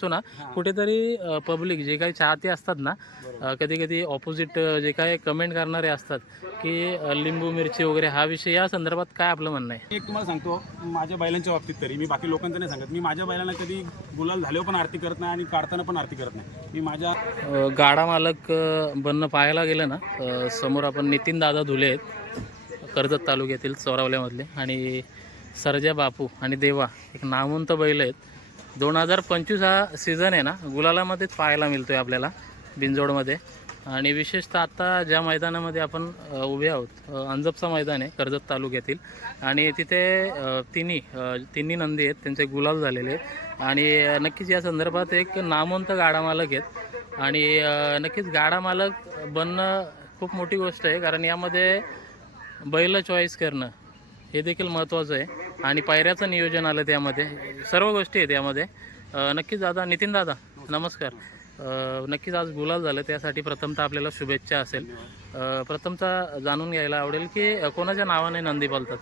असतो ना कुठेतरी पब्लिक जे काही चाहते असतात ना कधी कधी ऑपोजिट जे काही कमेंट करणारे असतात की लिंबू मिरची वगैरे हा विषय या संदर्भात काय आपलं म्हणणं आहे? एक तुम्हाला सांगतो माझ्या बैलांच्या बाबतीत तरी मी बाकी लोकांचं नाही सांगत. मी माझ्या बैलांना कधी गुलाल झाल्यावर पण आरती करत नाही आणि काढताना पण आरती करत नाही. मी माझ्या गाडा मालक बनणं पाहायला गेलं ना समोर आपण नितीन दादा धुले आहेत कर्जत तालुक्यातील चौरावल्यामधले आणि सरजा बापू आणि देवा एक नामवंत बैल आहेत. दोन हजार पंचवीस हा सीझन आहे ना गुलालामध्येच पाहायला मिळतो आहे आपल्याला बिंजोडमध्ये आणि विशेषतः आत्ता ज्या मैदानामध्ये आपण उभे आहोत अंजपचा मैदान आहे कर्जत तालुक्यातील. आणि तिथे तिन्ही तिन्ही नंदी आहेत त्यांचे गुलाल झालेले आहेत. आणि नक्कीच या संदर्भात एक नामवंत गाडा मालक आहेत. आणि नक्कीच गाडा मालक बनणं खूप मोठी गोष्ट आहे कारण यामध्ये बैल चॉईस करणं हे देखील महत्त्वाचं आहे. आणि पायऱ्याचं नियोजन आलं त्यामध्ये. सर्व गोष्टी आहेत यामध्ये. नक्कीच दादा नितीन दादा नमस्कार. नक्कीच आज गुलाल झालं त्यासाठी प्रथमतः आपल्याला शुभेच्छा असेल. प्रथमतः जाणून घ्यायला आवडेल की कोणाच्या नावाने नंदी बोलतात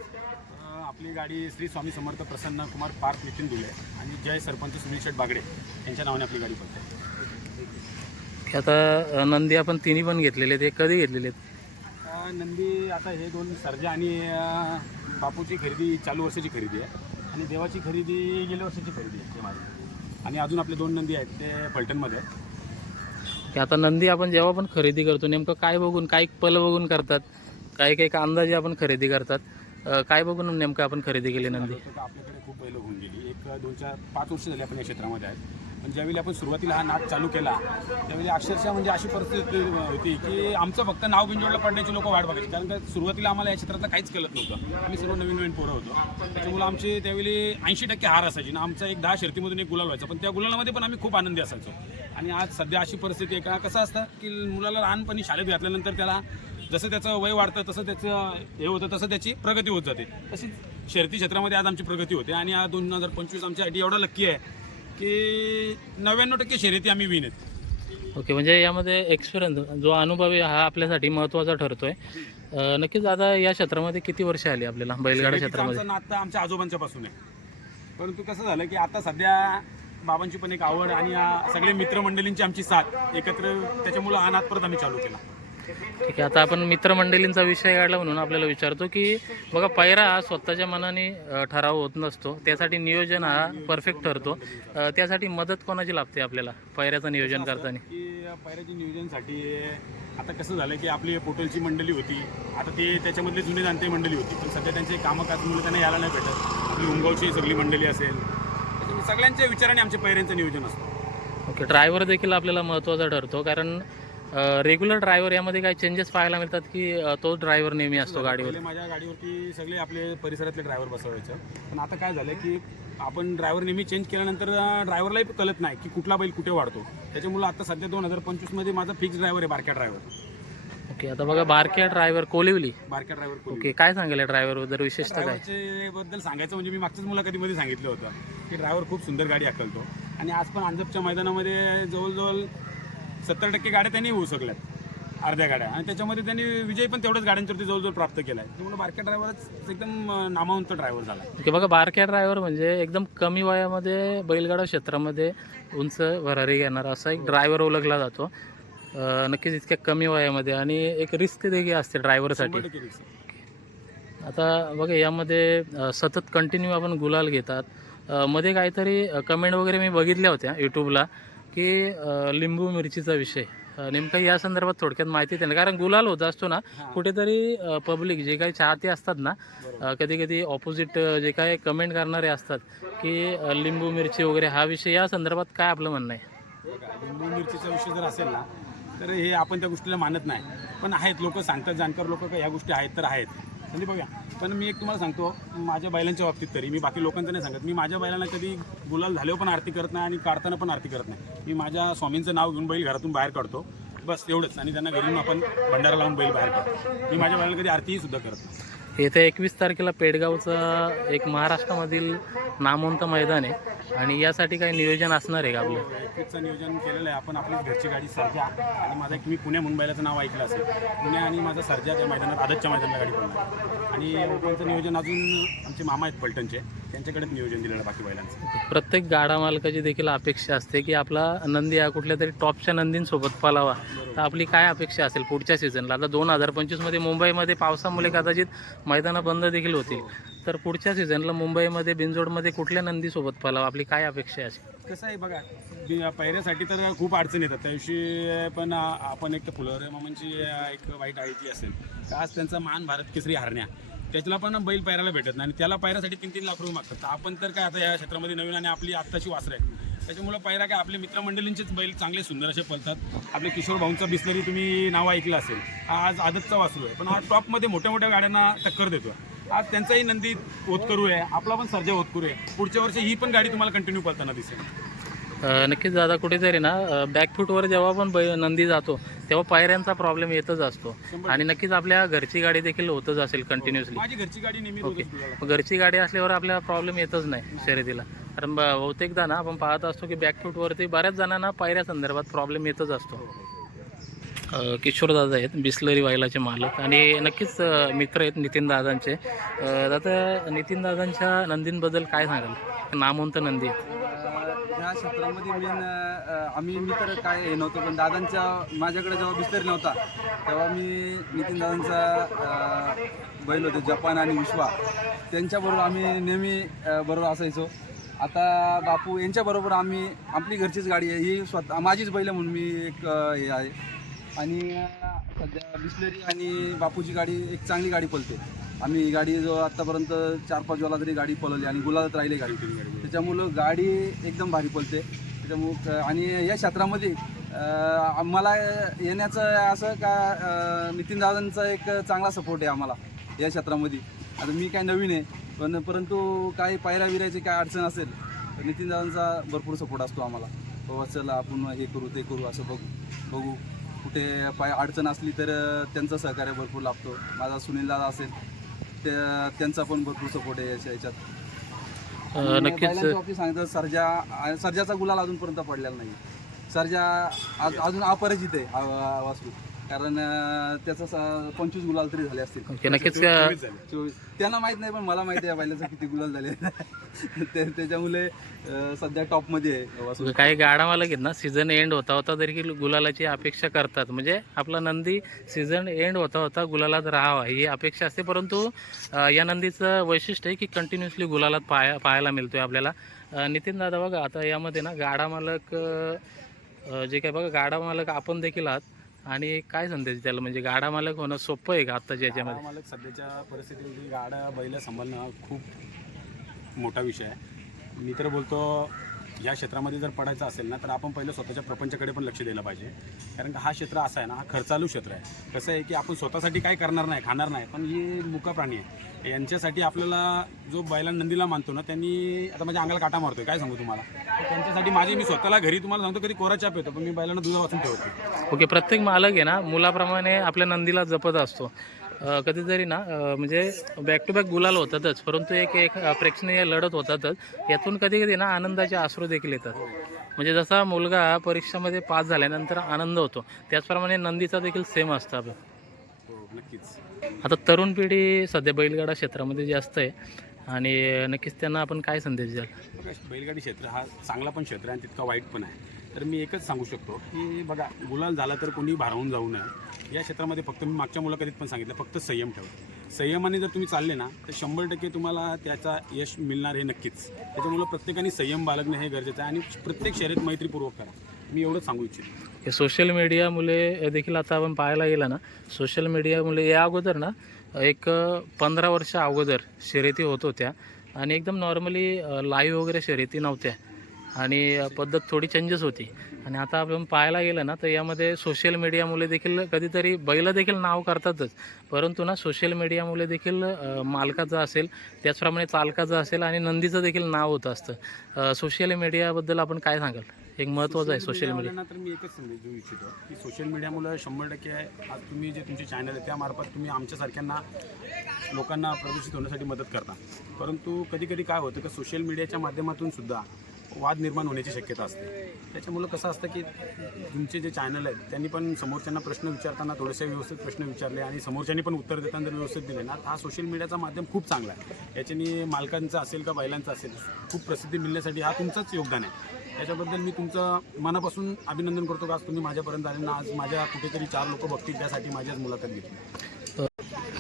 आपली गाडी श्री स्वामी समर्थ प्रसन्न कुमार पार्क नितीन दुले आणि जय सरपंच सुनील शेठ बागडे यांच्या नावाने आपली गाडी पडते आता नंदी आपण तिन्ही पण घेतलेले आहेत. हे कधी घेतलेले आहेत? नंदी आता हे दोन सर्जा आणि बापूची खरेदी चालू वर्षाची खरेदी आहे. आणि देवाची खरेदी गेल्या वर्षाची खरेदी आहे ते माझी. आणि अजून आपले दोन नंदी आहेत ते फलटणमध्ये आहेत. की आता नंदी आपण जेव्हा पण खरेदी करतो नेमकं काय बघून काही पल बघून करतात काही काही अंदाजे आपण खरेदी करतात अ, काय बघून नेमकं आपण खरेदी केली नंदी? आपल्याकडे खूप बैल होऊन गेली. एक दोन चार पाच वर्ष झाली आपण या क्षेत्रामध्ये आहेत. आणि ज्यावेळी आपण सुरुवातीला हा नाद चालू केला त्यावेळी अक्षरशः म्हणजे अशी परिस्थिती होती की आमचं फक्त नाव बिंजोडला पडण्याची लोक वाट बघायची. कारण का सुरुवातीला आम्हाला या क्षेत्रातलं काहीच कळत नव्हतं. आम्ही सर्व नवीन नवीन पोरं होतो. त्याच्यामुळे आमचे त्यावेळी ऐंशी टक्के हार असायची. ना आमचा एक दहा शर्तीमधून एक गुलाल व्हायचा. पण त्या गुलालामध्ये पण आम्ही खूप आनंदी असायचो. आणि आज सध्या अशी परिस्थिती आहे का कसं असतं की मुलाला लहानपणी शाळेत घातल्यानंतर त्याला जसं त्याचं वय वाढतं तसं त्याचं हे होतं तसं त्याची प्रगती होत जाते. तशीच शर्ती क्षेत्रामध्ये आज आमची प्रगती होते. आणि आज दोन हजार पंचवीस आमच्यासाठी एवढा लक्की आहे की नव्याण्णव टक्के शर्यती आम्ही विन आहेत. ओके म्हणजे यामध्ये एक्सपिरियन्स जो अनुभव आहे हा आपल्यासाठी महत्त्वाचा ठरतोय. अ, नक्कीच आता या क्षेत्रामध्ये किती वर्ष आली आपल्याला? बैलगाडा शर्यतीचं क्षेत्रामध्ये. आमचं नातं आमच्या आजोबांच्या पासून आहे. परंतु कसं झालं की आता सध्या बाबांची पण एक आवड आणि सगळे मित्रमंडळींची आमची साथ एकत्र त्याच्यामुळं हा नाद परत आम्ही चालू केला. ठीक आहे आता आपण मित्रमंडळींचा विषय काढला म्हणून आपल्याला विचारतो की बघा पैरा हा स्वतःच्या मनाने ठराव होत नसतो. त्यासाठी नियोजन हा परफेक्ट ठरतो. त्यासाठी मदत कोणाची लागते आपल्याला पैऱ्याचं नियोजन करताना? की पैराच्या नियोजनासाठी आता कसं झालं की आपली पोटलची मंडळी होती. आता ते त्याच्यामधले जुने जाणते मंडळी होती. पण सध्या त्यांचे कामकाजमुळे त्यांना यायला नाही भेटत. आपली उमगावची सगळी मंडळी असेल. सगळ्यांच्या विचाराने आमच्या पैऱ्यांचं नियोजन असतं. ओके ड्रायव्हर देखील आपल्याला महत्त्वाचा ठरतो. कारण रेग्युलर ड्रायव्हर यामध्ये काही चेंजेस पाहायला मिळतात की तोच ड्रायव्हर नेहमी असतो गाडीवर? माझ्या गाडीवरती सगळे आपले परिसरातले ड्रायव्हर बसवायचं. पण आता काय झालं की आपण ड्रायव्हर नेहमी चेंज केल्यानंतर ड्रायव्हरलाही कळत नाही की कुठला बैल कुठे वाढतो. त्याच्यामुळे आता सध्या दोन हजार पंचवीसमध्ये माझा फिक्स ड्रायव्हर आहे बारक्या ड्रायव्हर ओके आता बघा बारक्या ड्रायव्हर कोलिवली. बारक्या ड्रायव्हर ओके काय सांगेल ड्रायव्हरबद्दल विशेषतः काय? बद्दल सांगायचं म्हणजे मी मागच्याच मुलाखतीमध्ये सांगितलं होतं की ड्रायव्हर खूप सुंदर गाडी हाकलतो. आणि आज पण अंजपच्या मैदानामध्ये जवळजवळ सत्तर टक्के गाड्या त्यांनी होऊ शकल्यात अर्ध्या गाड्या. आणि त्याच्यामध्ये त्यांनी विजय पण तेवढ्याच गाड्यांवरती जवळजवळ प्राप्त केला आहे त्यामुळे बारक्या ड्रायव्हरच एकदम नामवंत ड्रायव्हर झाला. ओके बघा बारक्या ड्रायव्हर म्हणजे एकदम कमी वयामध्ये बैलगाडा क्षेत्रामध्ये उंच भरारी घेणारा असा एक ड्रायव्हर ओळखला जातो. नक्कीच इतक्या कमी वयामध्ये आणि एक रिस्क देखील असते ड्रायव्हरसाठी आता बघा यामध्ये सतत कंटिन्यू आपण गुलाल घेतात. मध्ये काहीतरी कमेंट वगैरे मी बघितल्या होत्या यूट्यूबला की लिंबू मिरचीचा विषय. नेमकं या संदर्भात थोडक्यात माहिती ना कारण गुलाल होत असतो ना कुठेतरी पब्लिक जे काही चाहते असतात ना कधी कधी ऑपोजिट जे काही कमेंट करणारे असतात की लिंबू मिरची वगैरे हा विषय या संदर्भात काय आपलं म्हणणं आहे? लिंबू मिरचीचा विषय जर असेल ना तर हे आपण त्या गोष्टीला मानत नाही. पण आहेत लोक सांगतात जाणकार लोक का ह्या गोष्टी आहेत तर आहेत. म्हणजे बघा पण मी एक तुम्हाला सांगतो माझ्या बैलांच्या बाबतीत तरी मी बाकी लोकांचं नाही सांगत. मी माझ्या बैलांना कधी गुलाल झाल्यावर पण आरती करत नाही आणि काढताना पण आरती करत नाही. मी माझ्या स्वामींचं नाव घेऊन बैल घरातून बाहेर काढतो. बस एवढंच. आणि त्यांना घरून आपण भंडारा लावून बैल बाहेर काढतो. मी माझ्या बैलांना कधी आरतीही सुद्धा करत नाही. येत्या एकवीस तारखेला पेडगावचं एक महाराष्ट्रामधील नामवंत मैदान आहे. आणि यासाठी काही नियोजन असणार आहे का आपलं? एकवीसचं नियोजन केलेलं आहे. आपण आपलीच घरची गाडी सर्जा आणि माझा एक मी पुणे मुंबईलाचं नाव ऐकलं असेल. पुणे आणि माझा सर्जा त्या मैदानात आदतच्या मैदानाला गाडी पडणार आणि ओपनचं नियोजन अजून आमचे मामा आहेत पलटणचे. त्यांच्याकडेच नियोजन दिलेलं आहे बाकी बैलांचं. प्रत्येक गाडा मालकाची देखील अपेक्षा असते की आपला नंदी हा कुठल्या तरी टॉपच्या नंदींसोबत पलावा. तर आपली काय अपेक्षा असेल पुढच्या सीझनला आता दोन हजार पंचवीसमध्ये मुंबईमध्ये पावसामुळे कदाचित मैदानं बंद देखील होतील. तर पुढच्या सीझनला मुंबईमध्ये बिंजोडमध्ये कुठल्या नंदीसोबत पलावा? आपली काय अपेक्षा असेल कसं आहे बघा बी- पहिऱ्यासाठी तर खूप अडचण येतात. त्या दिवशी पण आ- आपण एक फुलवरे मामांची एक वाईट ऐकली असेल तर आज त्यांचा मान भारत केसरी हरण्या. त्याच्याला पण बैल पायरायला भेटत नाही आणि त्याला पायऱ्यासाठी तीन तीन लाख रुपये मागतात. तर आपण तर काय आता या क्षेत्रामध्ये नवीन आणि आपली आत्ताची वासर आहे त्याच्यामुळं पायरा काय आपले मित्रमंडळींचेच बैल चांगले सुंदर असे पळतात. आपले किशोर भाऊंचा बिसलरी तुम्ही नाव ऐकलं असेल हा आज आदतचा वासरू आहे. पण हा टॉपमध्ये मोठ्या मोठ्या गाड्यांना टक्कर देतो आज त्यांचाही नंदी होतकरू आहे. आपला पण सर्जा होतकरू आहे. पुढच्या वर्षी ही पण गाडी तुम्हाला कंटिन्यू पळताना दिसेल. नक्कीच दादा कुठेतरी ना बॅकफूटवर जेव्हा पण बै नंदी जातो तेव्हा पायऱ्यांचा प्रॉब्लेम येतच असतो. आणि नक्कीच आपल्या घरची गाडी देखील होतच असेल कंटिन्युअसली माझी घरची गाडी नेहमी ओके. घरची गाडी असल्यावर आपल्याला प्रॉब्लेम येतच नाही शर्यतीला. कारण बहुतेकदा ना आपण पाहत असतो की बॅकफूटवरती बऱ्याच जणांना पायऱ्या संदर्भात प्रॉब्लेम येतच असतो. किशोरदादा किशोर दादा आहेत बिस्लरी वायलाचे मालक आणि नक्कीच मित्र आहेत नितीन दादांचे. दादा नितीन दादांच्या नंदींबद्दल काय सांगाल? नामवंत नंदी या क्षेत्रामध्ये मेन आम्ही मी तर काय हे नव्हतो पण दादांच्या माझ्याकडे जेव्हा बिस्लरी नव्हता तेव्हा मी नितीन दादांचा बैल होते जपान आणि विश्वा. त्यांच्याबरोबर आम्ही नेहमी बरोबर असायचो. आता बापू यांच्याबरोबर आम्ही आपली घरचीच गाडी आहे ही स्वतः माझीच बैल म्हणून मी एक हे आहे. आणि सध्या बिस्लरी आणि बापूची गाडी एक चांगली गाडी पलते आम्ही ही गाडी जो आत्तापर्यंत चार पाच वेळा तरी गाडी पळवली आणि गुलाबात राहिली गाडी. त्याच्यामुळं गाडी एकदम भारी पलते त्याच्यामुळं आणि या क्षेत्रामध्ये आम्हाला येण्याचं असं का नितीन दादांचा एक चांगला सपोर्ट आहे आम्हाला या क्षेत्रामध्ये. आता मी काय नवीन आहे पण परंतु काही पायऱ्या विरायची काय अडचण असेल तर नितीन दादांचा भरपूर सपोर्ट असतो आम्हाला. बाबा चला आपण हे करू ते करू असं बघू. बघू. कुठे पाय अडचण असली तर त्यांचं सहकार्य भरपूर लाभतो माझा सुनील दादा असेल ते त्यांचा पण भरपूर सपोर्ट आहे याच्या याच्यात. नक्कीच बाबतीत सांगितलं सर्जा सर्जाचा गुलाल अजूनपर्यंत पडलेला नाही. सर्जा आज- अजून अपरिचित आहे वासरू. कारण त्याचा स- पंचवीस गुलाल तरी झाले असतील. ओके नक्कीच अ, चोवीस त्यांना माहीत नाही पण मला माहिती आहे बैलाचा किती गुलाल झाले. ते- त्याच्यामुळे अं, सध्या टॉपमध्ये आहे वासरू काही गाडा मालक आहेत ना सीझन एंड होता होता तरी गुलालाची अपेक्षा करतात. म्हणजे आपला नंदी सीझन एंड होता होता गुलालात राहावा ही अपेक्षा असते. परंतु अ, या नंदीचं वैशिष्ट्य आहे की कंटिन्युअसली गुलालात पाया पाहायला मिळतोय आपल्याला. अ, नितीन दादा बघा आता यामध्ये ना गाडा मालक अ, अ, जे काय बघा गाडा मालक आपण देखील आहात. आणि काय संदेश त्याला? म्हणजे गाडा मालक होणं सोपं आहे का आत्ताच्या याच्यामध्ये? गाडा मालक सध्याच्या परिस्थितीमध्ये गाड्या बैल सांभाळणं हा खूप मोठा विषय आहे. मी तर बोलतो या क्षेत्रामध्ये जर पडायचं असेल ना तर आपण पहिलं स्वतःच्या प्रपंचाकडे पण लक्ष द्यायला पाहिजे. कारण का हा क्षेत्र असा आहे ना हा खर्चालू क्षेत्र आहे. कसं आहे की आपण स्वतःसाठी काय करणार नाही खाणार नाही पण ही मुका प्राणी आहे. यांच्यासाठी आपल्याला जो बैला नंदीला मानतो ना त्यांनी आता माझ्या अंगाला काटा मारतोय काय सांगू तुम्हाला? त्यांच्यासाठी माझी मी स्वतःला घरी तुम्हाला सांगतो कधी कोरा चाप येतो पण मी बैलांना दुधा वाचून ठेवतो ओके प्रत्येक मालक आहे ना मुलाप्रमाणे आपल्या नंदीला जपत असतो. कधीतरी ना म्हणजे बॅक टू बॅक गुलाल होतातच परंतु एक एक प्रेक्षणीय लढत होतातच. यातून कधी कधी ना आनंदाचे अश्रू देखील येतात. म्हणजे जसा मुलगा परीक्षामध्ये पास झाल्यानंतर आनंद होतो त्याचप्रमाणे नंदीचा देखील सेम असतं हो नक्कीच. आता तरुण पिढी सध्या बैलगाडा क्षेत्रामध्ये जास्त आहे आणि नक्कीच त्यांना आपण काय संदेश द्याल? बैलगाडी क्षेत्र हा चांगला पण क्षेत्र आहे आणि तितका वाईट पण आहे. तर मी एकच सांगू शकतो की बघा गुलाल झाला तर कोणी भारावून जाऊ नये. या क्षेत्रामध्ये फक्त मी मागच्या मुलाखतीत पण सांगितलं फक्त संयम ठेवा. संयमाने जर तुम्ही चालले ना तर शंभर टक्के तुम्हाला त्याचा यश मिळणार हे नक्कीच. त्याच्यामुळं प्रत्येकाने संयम बाळगणं हे गरजेचं आहे आणि प्रत्येक शर्यत मैत्रीपूर्वक करा. मी एवढंच सांगू इच्छितो. हे सोशल मीडियामुळे देखील आता आपण पाहायला गेलं ना सोशल मीडियामुळे या अगोदर ना एक पंधरा वर्ष अगोदर शर्यती होत होत्या आणि एकदम नॉर्मली लाईव्ह वगैरे शर्यती नव्हत्या. आणि पद्धत थोडी चेंजेस होती. आणि आता आपण पाहायला गेलं ना तर यामध्ये सोशल मीडियामुळे देखील कधीतरी बैल देखील नाव करतातच. परंतु ना सोशल मीडियामुळे देखील मालकाचं असेल त्याचप्रमाणे चालकाचं असेल आणि नंदीचं देखील नाव होत असतं. सोशल मीडियाबद्दल आपण काय सांगाल? एक महत्त्वाचं आहे सोशल मीडिया तर मी एकच संदेश देऊ इच्छितो की सोशल मीडियामुळे शंभर टक्के आज तुम्ही जे तुमचे चॅनल आहे त्यामार्फत तुम्ही आमच्यासारख्यांना लोकांना प्रदूषित होण्यासाठी मदत करता. परंतु कधी कधी काय होतं की सोशल मीडियाच्या माध्यमातून सुद्धा वाद निर्माण होण्याची शक्यता असते. त्याच्यामुळं कसं असतं की तुमचे जे चॅनल आहेत त्यांनी पण समोरच्यांना प्रश्न विचारताना थोडेसे व्यवस्थित प्रश्न विचारले आणि समोरच्यांनी पण उत्तर देताना जर व्यवस्थित दिले. ना हा सोशल मीडियाचा माध्यम खूप चांगला आहे. याच्यानी मालकांचा असेल का बैलांचं असेल खूप प्रसिद्धी मिळण्यासाठी हा तुमचंच योगदान आहे. त्याच्याबद्दल मी तुमचं मनापासून अभिनंदन करतो का? आज तुम्ही माझ्यापर्यंत आले ना आज माझ्या कुठेतरी चार लोक बघतील त्यासाठी माझ्याच मुलाखत घेतली.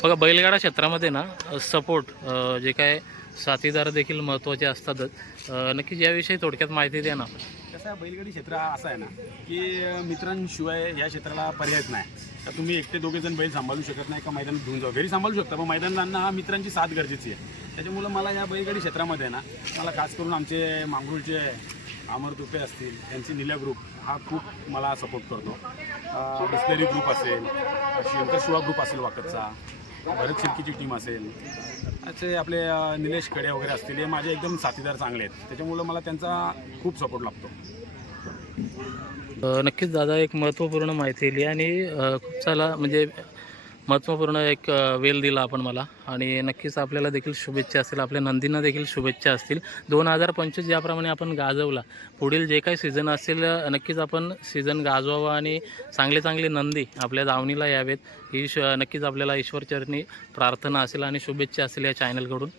बघा बैलगाडा क्षेत्रामध्ये ना सपोर्ट जे काय साथीदार देखील महत्त्वाचे असतातच नक्कीच याविषयी थोडक्यात माहिती द्या ना. कसं आहे बैलगाडी क्षेत्र असं आहे ना की मित्रांशिवाय या क्षेत्राला पर्यायच नाही. तर तुम्ही एकटे दोघे जण बैल सांभाळू शकत नाही का मैदानात घेऊन जाऊ. घरी सांभाळू शकता पण मैदानांना हा मित्रांची साथ गरजेची आहे. त्याच्यामुळं मला या बैलगाडी क्षेत्रामध्ये ना मला खास करून आमचे मांगरूळचे अमर तुपे असतील त्यांची निल्या ग्रुप हा खूप मला सपोर्ट करतो. बिस्लेरी ग्रुप असेल शंकर शिवा ग्रुप असेल वाकतचा. भरत शिर्कीची टीम असेल. असे आपले निलेश खडे वगैरे असतील हे माझे एकदम साथीदार चांगले आहेत. त्याच्यामुळं मला त्यांचा खूप सपोर्ट लागतो. नक्कीच दादा एक महत्त्वपूर्ण माहिती दिली आणि खूप साला म्हणजे महत्त्वपूर्ण एक वेल दिला आपण मला. आणि नक्कीच आपल्याला देखील शुभेच्छा असतील. आपल्या नंदींना देखील शुभेच्छा असतील. दोन हजार पंचवीस ज्याप्रमाणे आपण गाजवला पुढील जे काही सीझन असेल नक्कीच आपण सीझन गाजवावा आणि चांगले चांगले नंदी आपल्या दावणीला यावेत. ही श नक्कीच आपल्याला ईश्वरचरणी प्रार्थना असेल आणि शुभेच्छा असेल या चॅनलकडून